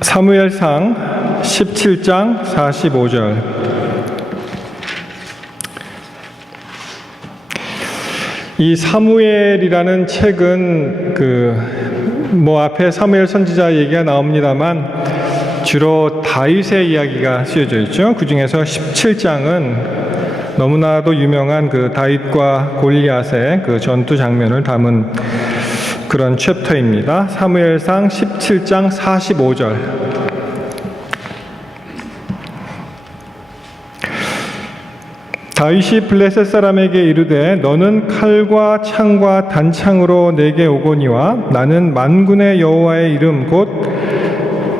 사무엘상 17장 45절. 이 사무엘이라는 책은 앞에 사무엘 선지자 얘기가 나옵니다만 주로 다윗의 이야기가 쓰여져 있죠. 그 중에서 17장은 너무나도 유명한 다윗과 골리앗의 전투 장면을 담은 그런 챕터입니다. 사무엘상 17장 45절. 다윗이 블레셋 사람에게 이르되 너는 칼과 창과 단창으로 내게 오거니와 나는 만군의 여호와의 이름 곧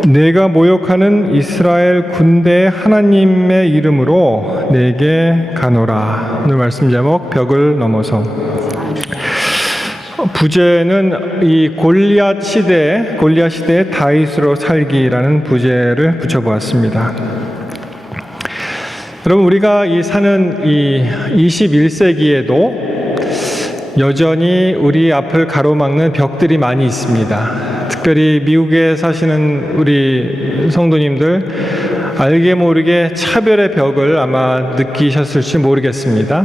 내가 모욕하는 이스라엘 군대의 하나님의 이름으로 내게 가노라. 오늘 말씀 제목 벽을 넘어서. 부제는 이 골리앗 시대의 다윗으로 살기라는 부제를 붙여보았습니다. 여러분, 우리가 사는 이 21세기에도 여전히 우리 앞을 가로막는 벽들이 많이 있습니다. 특별히 미국에 사시는 우리 성도님들 알게 모르게 차별의 벽을 아마 느끼셨을지 모르겠습니다.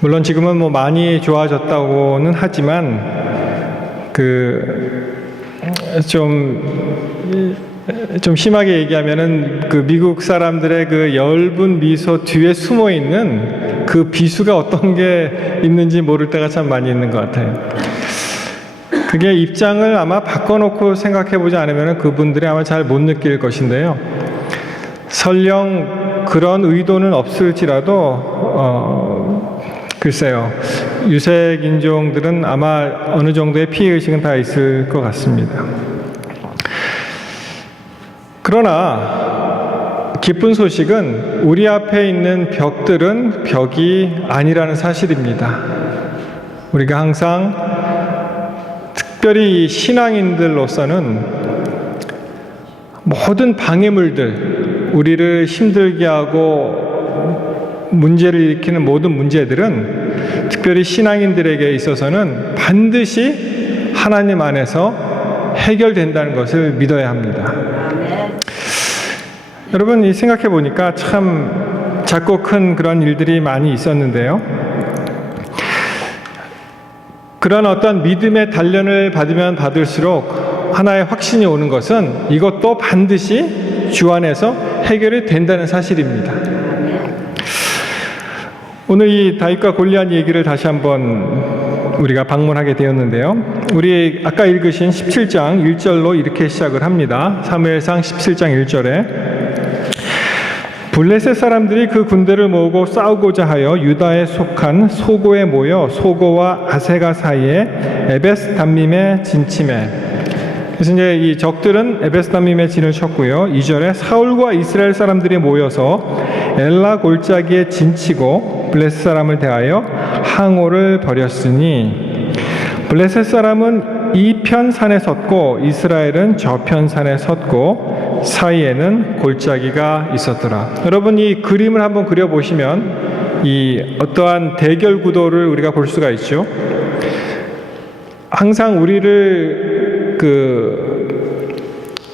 물론 지금은 많이 좋아졌다고는 하지만 좀 심하게 얘기하면은 미국 사람들의 엷은 미소 뒤에 숨어 있는 비수가 어떤 게 있는지 모를 때가 참 많이 있는 것 같아요. 그게 입장을 아마 바꿔놓고 생각해보지 않으면 그분들이 아마 잘 못 느낄 것인데요. 설령 그런 의도는 없을지라도 글쎄요, 유색 인종들은 아마 어느 정도의 피해의식은 다 있을 것 같습니다. 그러나 기쁜 소식은 우리 앞에 있는 벽들은 벽이 아니라는 사실입니다. 우리가 항상 특별히 신앙인들로서는 모든 방해물들, 우리를 힘들게 하고 문제를 일으키는 모든 문제들은 특별히 신앙인들에게 있어서는 반드시 하나님 안에서 해결된다는 것을 믿어야 합니다. 여러분, 생각해 보니까 참 작고 큰 그런 일들이 많이 있었는데요. 그런 어떤 믿음의 단련을 받으면 받을수록 하나의 확신이 오는 것은 이것도 반드시 주 안에서 해결이 된다는 사실입니다. 오늘 이 다윗과 골리앗 얘기를 다시 한번 우리가 방문하게 되었는데요. 우리 아까 읽으신 17장 1절로 이렇게 시작을 합니다. 사무엘상 17장 1절에 블레셋 사람들이 그 군대를 모으고 싸우고자 하여 유다에 속한 소고에 모여 소고와 아세가 사이에 에베스 담밈에 진침해. 그래서 이제 이 적들은 에베스 담밈에 진을 쳤고요. 2절에 사울과 이스라엘 사람들이 모여서 엘라 골짜기에 진치고 블레셋 사람을 대하여 항오를 벌였으니 블레셋 사람은 이 편 산에 섰고 이스라엘은 저편 산에 섰고 사이에는 골짜기가 있었더라. 여러분, 이 그림을 한번 그려보시면 이 어떠한 대결 구도를 우리가 볼 수가 있죠. 항상 우리를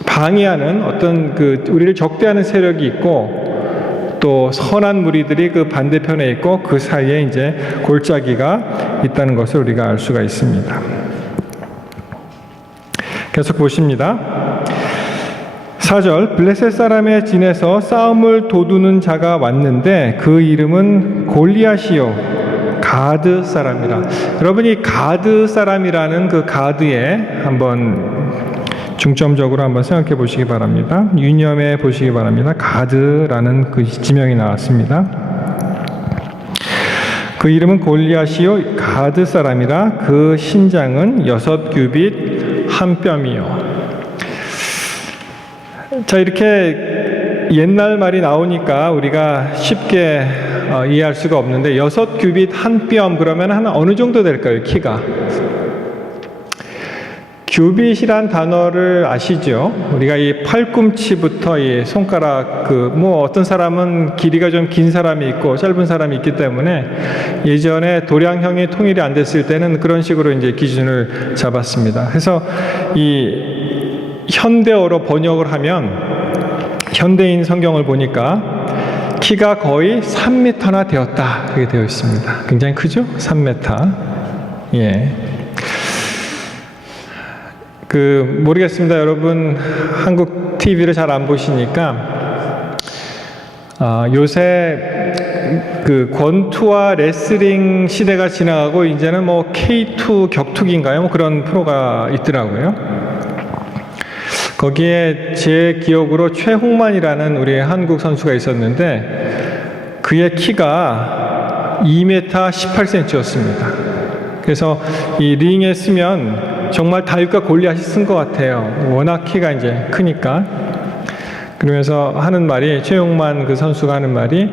방해하는 어떤 우리를 적대하는 세력이 있고 또 선한 무리들이 반대편에 있고 그 사이에 이제 골짜기가 있다는 것을 우리가 알 수가 있습니다. 계속 보십니다. 4절, 블레셋 사람의 진에서 싸움을 도두는 자가 왔는데 그 이름은 골리앗이요 가드 사람이라. 여러분, 이 가드 사람이라는 가드에 한번 중점적으로 한번 생각해 보시기 바랍니다. 유념해 보시기 바랍니다. 가드라는 지명이 나왔습니다. 그 이름은 골리앗이요 가드 사람이라. 그 신장은 6규빗 한 뼘이요. 자, 이렇게 옛날 말이 나오니까 우리가 쉽게 이해할 수가 없는데 6규빗 한 뼘 그러면 어느 정도 될까요? 키가 규빗이란 단어를 아시죠? 우리가 이 팔꿈치부터 이 손가락 뭐 어떤 사람은 길이가 좀 긴 사람이 있고 짧은 사람이 있기 때문에 예전에 도량형이 통일이 안 됐을 때는 그런 식으로 이제 기준을 잡았습니다. 그래서 이 현대어로 번역을 하면 현대인 성경을 보니까 키가 거의 3m나 되었다 그렇게 되어 있습니다. 굉장히 크죠? 3m. 예. 모르겠습니다. 여러분 한국 TV를 잘 안 보시니까 요새 권투와 레슬링 시대가 지나가고 이제는 뭐 K2 격투기인가요? 뭐 그런 프로가 있더라고요. 거기에 제 기억으로 최홍만이라는 우리 한국 선수가 있었는데 그의 키가 2m 18cm였습니다. 그래서 이 링에 쓰면 정말 다윗과 골리앗이 쓴 것 같아요. 워낙 키가 이제 크니까. 그러면서 하는 말이, 최용만 그 선수가 하는 말이,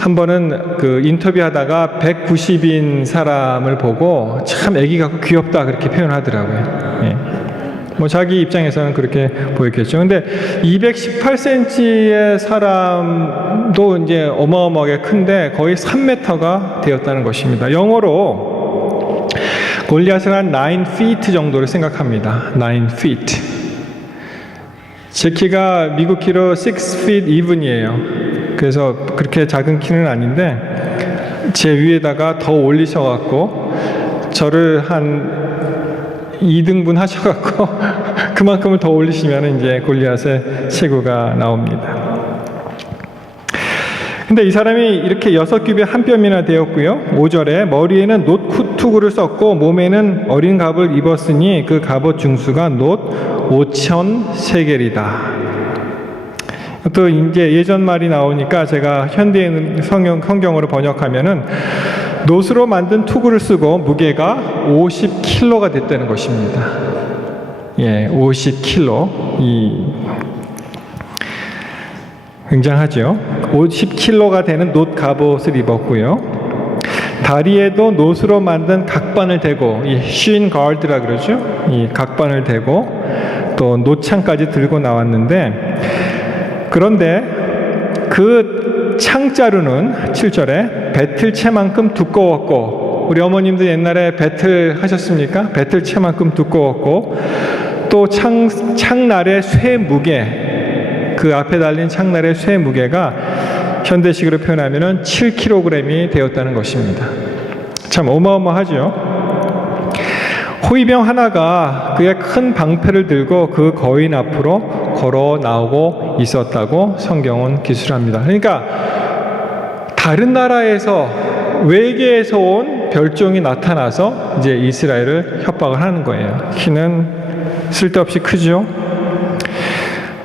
한 번은 인터뷰하다가 190인 사람을 보고 참 애기 같고 귀엽다 그렇게 표현하더라고요. 예. 뭐 자기 입장에서는 그렇게 보였겠죠. 근데 218cm의 사람도 이제 어마어마하게 큰데 거의 3m가 되었다는 것입니다. 영어로 골리앗은 한 9 feet 정도를 생각합니다. 9 feet. 제 키가 미국 키로 6 feet even이에요. 그래서 그렇게 작은 키는 아닌데 제 위에다가 더 올리셔갖고 저를 한 2등분 하셔갖고 그만큼을 더 올리시면 이제 골리앗의 체구가 나옵니다. 근데 이 사람이 이렇게 6겹이 한 뼘이나 되었고요. 5절에 머리에는 놋 투구를 썼고 몸에는 어린 갑을 입었으니 그 갑옷 중수가 놋 5,000 세겔이다. 또 이제 예전 말이 나오니까 제가 현대인 성경으로 번역하면은 놋으로 만든 투구를 쓰고 무게가 50kg가 됐다는 것입니다. 예, 50kg. 굉장하죠. 50kg가 되는 놋 갑옷을 입었고요. 다리에도 놋으로 만든 각반을 대고, 이 shin guard라 그러죠. 이 각반을 대고 또 놋창까지 들고 나왔는데, 그런데 그 창자루는 7절에 배틀채만큼 두꺼웠고, 우리 어머님들 옛날에 배틀 하셨습니까? 배틀채만큼 두꺼웠고, 또 창날의 쇠 무게, 그 앞에 달린 창날의 쇠 무게가 현대식으로 표현하면 7kg이 되었다는 것입니다. 참 어마어마하죠. 호위병 하나가 그의 큰 방패를 들고 그 거인 앞으로 걸어 나오고 있었다고 성경은 기술합니다. 그러니까 다른 나라에서, 외계에서 온 별종이 나타나서 이제 이스라엘을 협박을 하는 거예요. 키는 쓸데없이 크죠.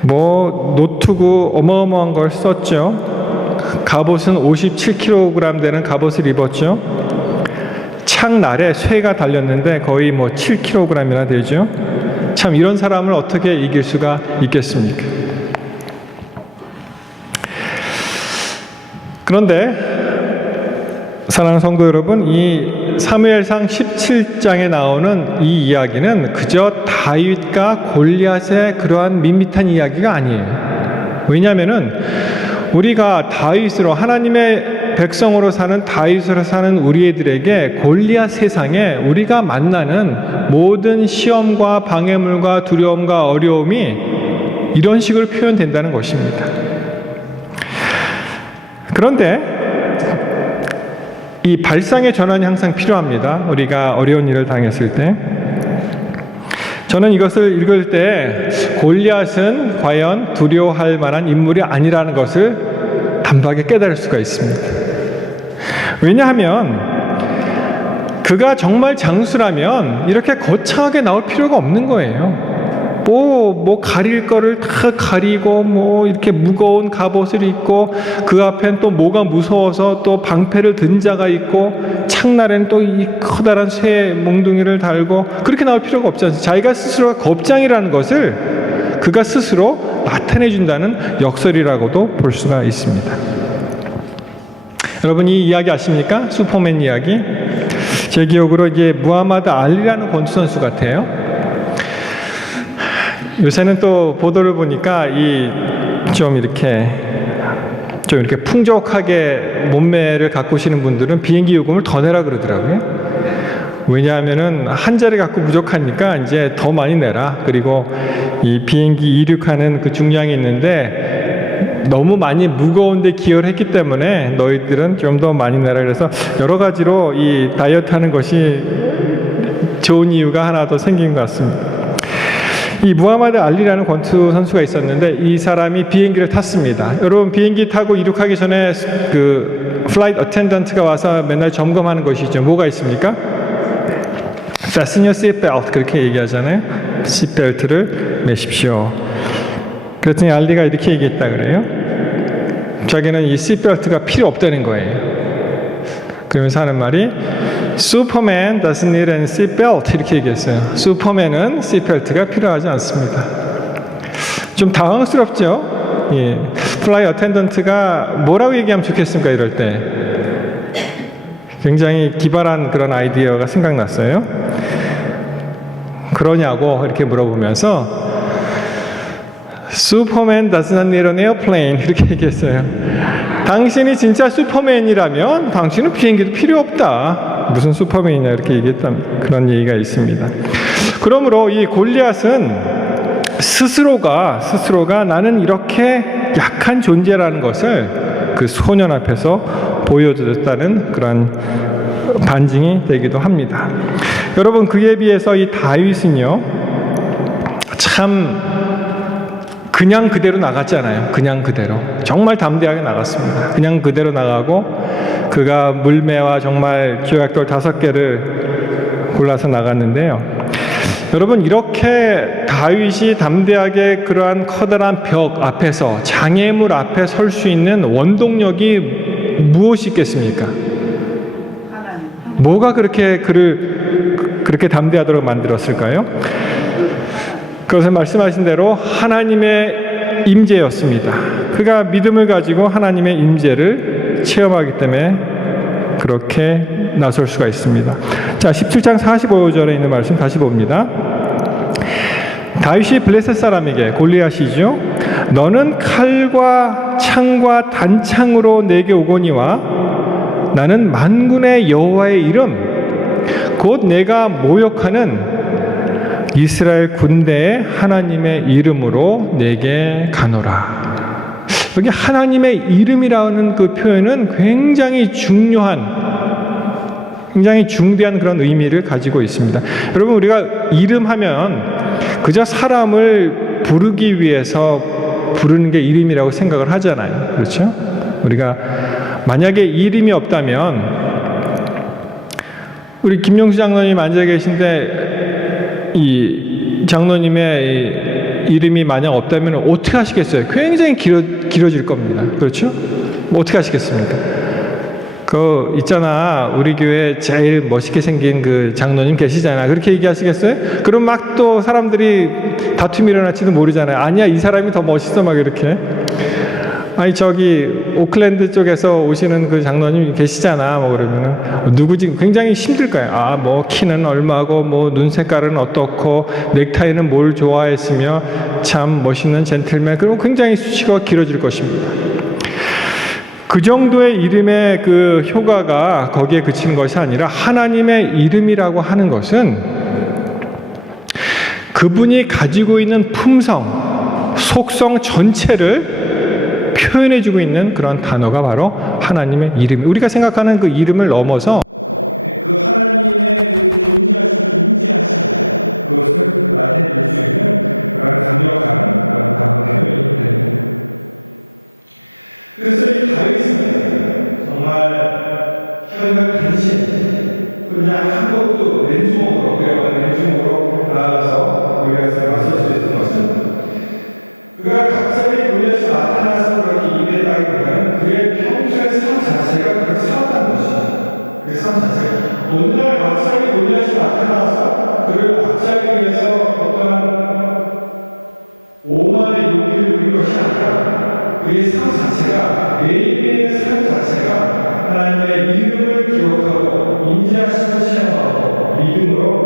노트구 어마어마한 걸 썼죠. 갑옷은 57kg 되는 갑옷을 입었죠. 창날에 쇠가 달렸는데 거의 7kg이나 되죠. 참 이런 사람을 어떻게 이길 수가 있겠습니까? 그런데 사랑하는 성도 여러분, 이 사무엘상 17장에 나오는 이 이야기는 그저 다윗과 골리앗의 그러한 밋밋한 이야기가 아니에요. 왜냐하면은 우리가 다윗으로, 하나님의 백성으로 사는 다윗으로 사는 우리들에게 골리앗 세상에 우리가 만나는 모든 시험과 방해물과 두려움과 어려움이 이런 식으로 표현된다는 것입니다. 그런데 이 발상의 전환이 항상 필요합니다. 우리가 어려운 일을 당했을 때. 저는 이것을 읽을 때 골리앗은 과연 두려워할 만한 인물이 아니라는 것을 단박에 깨달을 수가 있습니다. 왜냐하면 그가 정말 장수라면 이렇게 거창하게 나올 필요가 없는 거예요. 가릴 거를 다 가리고, 이렇게 무거운 갑옷을 입고, 그 앞엔 또 뭐가 무서워서 또 방패를 든 자가 있고, 창날에는 또 이 커다란 쇠 몽둥이를 달고, 그렇게 나올 필요가 없지 않습니까? 자기가 스스로가 겁장이라는 것을 그가 스스로 나타내준다는 역설이라고도 볼 수가 있습니다. 여러분, 이 이야기 아십니까? 슈퍼맨 이야기. 제 기억으로 이게 무하마드 알리라는 권투 선수 같아요. 요새는 또 보도를 보니까 좀 이렇게 풍족하게 몸매를 가꾸시는 분들은 비행기 요금을 더 내라 그러더라고요. 왜냐하면은 한 자리 갖고 부족하니까 이제 더 많이 내라. 그리고 이 비행기 이륙하는 그 중량이 있는데 너무 많이 무거운데 기여를 했기 때문에 너희들은 좀 더 많이 내라. 그래서 여러 가지로 이 다이어트 하는 것이 좋은 이유가 하나 더 생긴 것 같습니다. 이 무하마드 알리라는 권투 선수가 있었는데 이 사람이 비행기를 탔습니다. 여러분 비행기 타고 이륙하기 전에 그 플라이트 어텐던트가 와서 맨날 점검하는 것이죠. 뭐가 있습니까? Fasten your seatbelt 그렇게 얘기하잖아요. 시트벨트를 매십시오. 그랬더니 알리가 이렇게 얘기했다 그래요. 자기는 이 시트벨트가 필요 없다는 거예요. 그러면서 하는 말이 Superman doesn't need a seatbelt 이렇게 얘기했어요. 슈퍼맨은 시트벨트가 필요하지 않습니다. 좀 당황스럽죠? 예. 플라이 어텐던트가 뭐라고 얘기하면 좋겠습니까? 이럴 때 굉장히 기발한 그런 아이디어가 생각났어요. 그러냐고 이렇게 물어보면서 Superman does not need an airplane 이렇게 얘기했어요. 당신이 진짜 슈퍼맨이라면 당신은 비행기도 필요 없다. 무슨 슈퍼맨이냐 이렇게 얘기했던 그런 얘기가 있습니다. 그러므로 이 골리앗은 스스로가 나는 이렇게 약한 존재라는 것을 그 소년 앞에서 보여줬다는 그런 반증이 되기도 합니다. 여러분 그에 비해서 이 다윗은요 참 그냥 그대로 나갔잖아요. 그냥 그대로 정말 담대하게 나갔습니다. 그냥 그대로 나가고 그가 물매와 정말 조약돌 5개를 골라서 나갔는데요. 여러분 이렇게 다윗이 담대하게 그러한 커다란 벽 앞에서 장애물 앞에 설 수 있는 원동력이 무엇이 있겠습니까? 뭐가 그렇게 그를 그렇게 담대하도록 만들었을까요? 그것은 말씀하신 대로 하나님의 임재였습니다. 그가 믿음을 가지고 하나님의 임재를 체험하기 때문에 그렇게 나설 수가 있습니다. 자, 17장 45절에 있는 말씀 다시 봅니다. 다윗이 블레셋 사람에게 골리앗이죠. 너는 칼과 창과 단창으로 내게 오거니와 나는 만군의 여호와의 이름 곧 내가 모욕하는 이스라엘 군대의 하나님의 이름으로 내게 가노라. 여기 하나님의 이름이라는 그 표현은 굉장히 중대한 그런 의미를 가지고 있습니다. 여러분 우리가 이름하면 그저 사람을 부르기 위해서 부르는 게 이름이라고 생각을 하잖아요. 그렇죠? 우리가 만약에 이름이 없다면 우리 김용수 장로님 앉아 계신데 이 장로님의 이름이 만약 없다면 어떻게 하시겠어요? 굉장히 길어질 겁니다. 그렇죠? 뭐 어떻게 하시겠습니까? 그 있잖아 우리 교회 제일 멋있게 생긴 그 장로님 계시잖아 그렇게 얘기하시겠어요? 그럼 막 또 사람들이 다툼이 일어날지도 모르잖아요. 아니야 이 사람이 더 멋있어 막 이렇게. 아니 저기 오클랜드 쪽에서 오시는 그 장로님 계시잖아 뭐 그러면은 누구지 굉장히 힘들 거예요. 아 뭐 키는 얼마고 뭐 눈 색깔은 어떻고 넥타이는 뭘 좋아했으며 참 멋있는 젠틀맨. 그리고 굉장히 수치가 길어질 것입니다. 그 정도의 이름의 그 효과가 거기에 그치는 것이 아니라 하나님의 이름이라고 하는 것은 그분이 가지고 있는 품성, 속성 전체를 표현해주고 있는 그런 단어가 바로 하나님의 이름. 우리가 생각하는 그 이름을 넘어서 그 하나님의 그 존재하신, 임재하신 그것을 나타낼 수 있는 그런 강력한 그런 단어 표현이 됩니다. 그래서 이 다윗은 정말 현각 단신 혼자 한 것도 왼손으로 왼손으로 나아가서 골리앗을 맞설 수 있는 것은 그가 갑자기 골리앗이 나타나서 그렇게 임했다기보다는 그의 평소의 삶 자체가 그렇게 살았다는 것이죠. 그 삶 자체가 오늘날 갑자기 골리앗이 나타나서 그를 압제하기 위해서 어떠한 오만의 용기를 부린 것이 아니라 그의 삶 자체가 매일매일의 삶 자체가 하나님의 이름을 기억하고 임재하심을 체험하고 믿음으로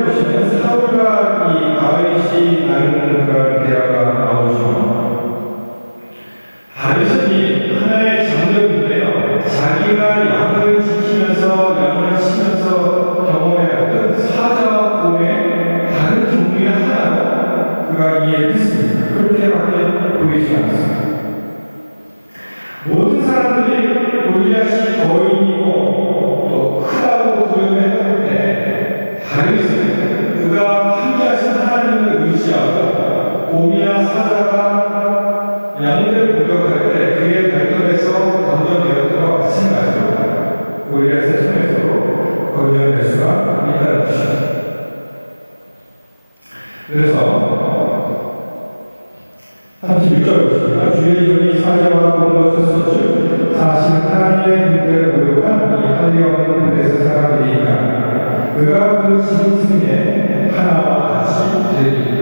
1절에 보시면 사울과 이 다윗이 나누는 그런 대화가 나오죠. 다윗이 하나의 장로인데요. 자기가 양을 지키면서 양을 치면서 경험해왔던 사자와 곰의 다른 종류의 하나로 그가 이해를 했습니다. 그렇게밖에 보이지 않습니다. 모든 사람들이 골리앗이 거인이고 또 크다고 부름했는데 다윗은 그가 함께하신 하나님을 의지하고 곰이나 사자가 양들을 공격할 때 그의 발톱에서 건져내었던 마찬가지로 골리앗의 손에서도 건져낼 수가 있다는 것입니다. 그래서 31절 보십니다. 주의 종이 사자와 곰을 쳤을즉 사실 하나님의 군대를 모욕한 이 할례 없는 블레셋 사람들이니까 그가 그 짐승의 하나와 같이 되리이다.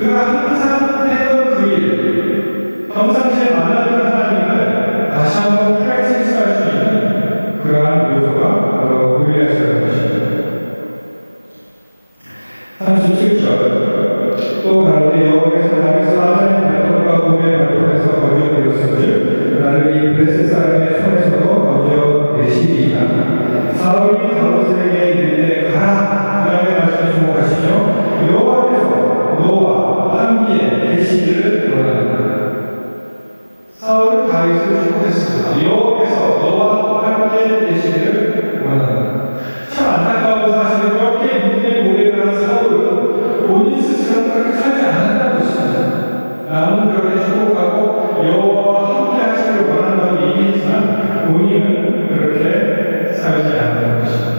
그가 항상 했던 그 일, 평상시에 만나던 하나님을 다시 한번 프랙티스할 수 있는 그러한 요소가 바로 골리앗이라는 것입니다. 37절 또 가로되 여호와께서 나를 사자의 발톱과 곰의 발톱에서 건져내었은즉 나를 이 블레셋 사람의 손에서도 건져내시리이다. 사울이 다윗에게 이르되 가라. 그 다음에 말씀에 주목하시죠. 여호와께서 너와 함께 계시기를 원한다. 사울은 다윗을 축복했습니다. 여호와께서 너와 함께 계시기를 원한다. 참 안타까운 사실은 그렇게 믿음의 고백을 한 사울은 본인 스스로 그렇게 살지 않았다는 것입니다. 남은 그렇게 축복하고 여호와와 함께 하시길 원한다고 얘기했지만 본인은 그렇게 살지 않았다는 것입니다.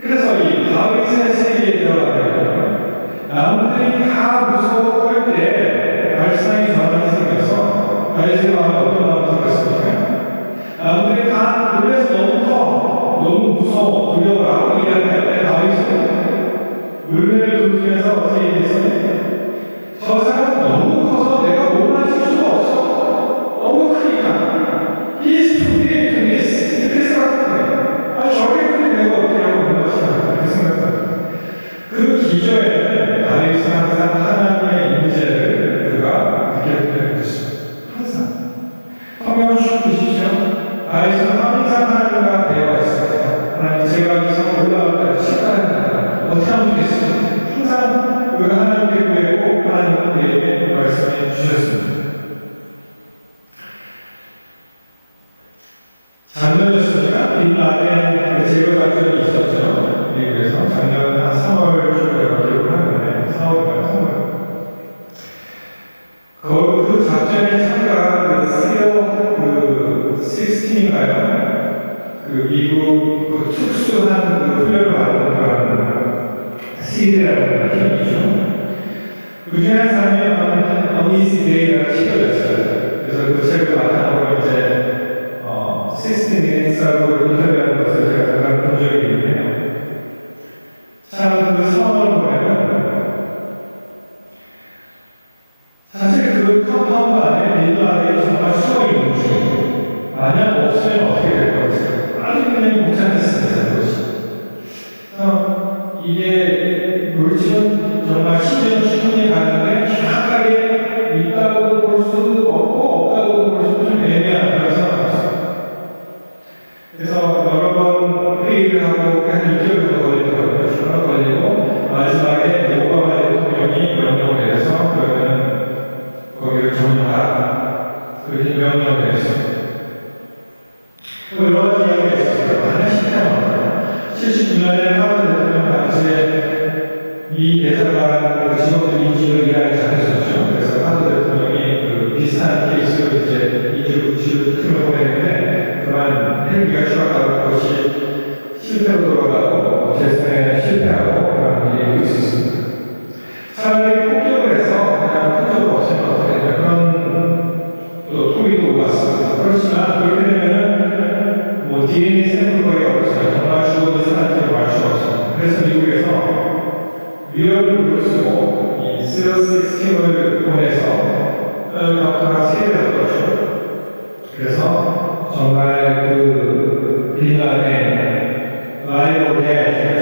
그래서 이 다윗의 세계에 들어가면 남들이 다 무서워 떨 때 발상의 전환이 생겨서 다윗의 마음에 어떤 마음이 생겼습니까? 남들이 다 놀라서 너무 커, 너무 무서워, 두려워라고 이야기할 때 다윗은 물매를 돌리면서 어떻게 얘기했어요? 저 사람 너무 커서 내가 못 맞출 수가 없어. 너무 크니까. He is too big to miss. 이렇게 생각하는 거예요. 저게 크니 내가 어떻게 하고 있는 것이야. 이렇게 생각합니다. 그 기저에는 다윗은 항상 하나님의 임재를 그가 느꼈게 되는 것입니다. 항상. 성경을 쭉 보시죠. 다윗은 항상 하나님과 대화했습니다. 하나님 제가 이 성 올라갈 때 식사합니다. 어떻게 하면 좋겠습니까? 항상 그가 하나님께 구했고 하나님은 그에게 말씀해 주셨습니다. 작년이었습니까? 빈라덴 제거 작전이 있었죠. 미국에서 작년 한 3월쯤에 기록을 하는데 4월인가요? 3월. 그 작전에 참가한 그 16인가요? 그 미국 그 특수한 그 훈련을 받은 그런 시대라는 팀이죠. 그 중에 한 사람이 어니시 데이라는 책을 냈어요. 그래서 그 책을 바탕으로 이제 16인사로 인터뷰하는 것을 제가 잠깐 본 적이 있는데요. 참 그 상황을 보면 사실 그 컴파운드 안에 민주안에 정말 수업이 있는지 만약 없으면 어떻게 될 것인지 아주 그냥 복잡했습니다. 그것이. 이게 물질은 정말 시즌 충분히 가는데 정확하게 있다고 볼 수 없고 없다고 볼 수도 좀 애매한 그런 상황이었어요. 그래서 여러 번 회의를 하고 한 6개월 정도 걸리더라고요. 얼마 걸리고 마지막에 오바마 대통령이 명령을 내려서 그러면 거기를 점령하라. 그렇게 명령을 내렸어요. 여러 가지 이야기가 있었어요. 하나씩 시작합니다. 79년에 하버드 대통령 당시에 미 대사관 직원들 인지를 이야기 잘했었죠. 그래서 하버드 대통령이 그 비슷한 케이스로 이제 인지를 팀을 보냈는데 그만 헬기가 추락하고 그것이 실패로 돌아가고 재선에 실패하고 그런 일이 있었습니다. 차라리 폭격을 해서 그냥 큰 적은 없으면 어떻게 되냐 그런 또 토의도 왔습니다. 그렇지만 그렇게 되면은 뭐 DNA 샘플 거의 없어요. 정말 죽은 사람들이 알 수가 없습니다. 그래서 미국에서 리얼을 쓰고 이 세어스 스팀을 보내서 헬리콥터가 3대가 떨어졌죠. 그래서 정말 그 빈란의 라이브 대